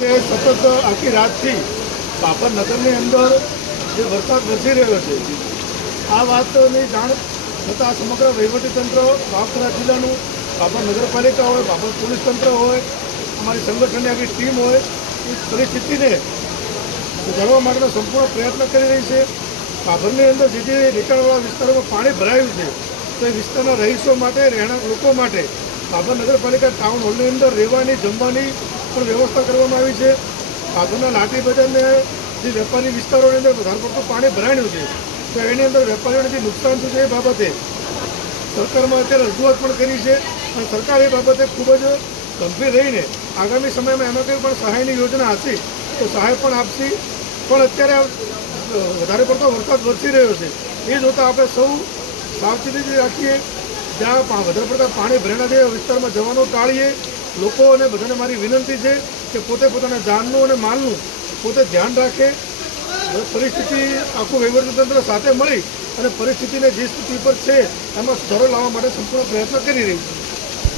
કે સતત આખી રાતથી બાબર નગરની અંદર જે વરસાદ વરસી રહ્યો છે આ વાતની જાણ થતાં સમગ્ર વહીવટીતંત્ર વાવથરા જિલ્લાનું બાબર નગરપાલિકા હોય, બાબર પોલીસ તંત્ર હોય, અમારી સંગઠનની આખી ટીમ હોય એ પરિસ્થિતિને સુધારવા માટેનો સંપૂર્ણ પ્રયત્ન કરી રહી છે। બાબરની અંદર જે નીચાણવાળા વિસ્તારોમાં પાણી ભરાયું છે તો એ વિસ્તારના રહીશો માટે, રહેણાંક લોકો માટે બાબર નગરપાલિકા ટાઉન હોલની અંદર રહેવાની, જમવાની પણ વ્યવસ્થા કરવામાં આવી છે। બાબરના લાઠી બજારને જે વેપારી વિસ્તારોની અંદર વધારે પડતું પાણી ભરાયું છે તો એની અંદર વેપારીઓને જે નુકસાન થયું છે એ બાબતે સરકારમાં અત્યારે રજૂઆત પણ કરી છે અને સરકાર એ બાબતે ખૂબ જ ગંભીર રહીને આગામી સમયમાં એમાં કંઈ પણ સહાયની યોજના હશે તો સહાય પણ આપશે। પણ અત્યારે વધારે પડતો વરસાદ વરસી રહ્યો છે એ જોતાં આપણે સૌ સાવચેતી રાખીએ, જ્યાં વધારે પડતા પાણી ભરેલા જેવા વિસ્તારમાં જવાનું ટાળીએ। લોકોને બધાને મારી વિનંતી છે કે પોતે પોતાના જાનનું અને માલનું પોતે ધ્યાન રાખે। પરિસ્થિતિ આખું વહીવટીતંત્ર સાથે મળી અને પરિસ્થિતિને જે સ્થિતિ પર છે એમાં સુધારો લાવવા માટે સંપૂર્ણ પ્રયત્ન કરી રહી છે।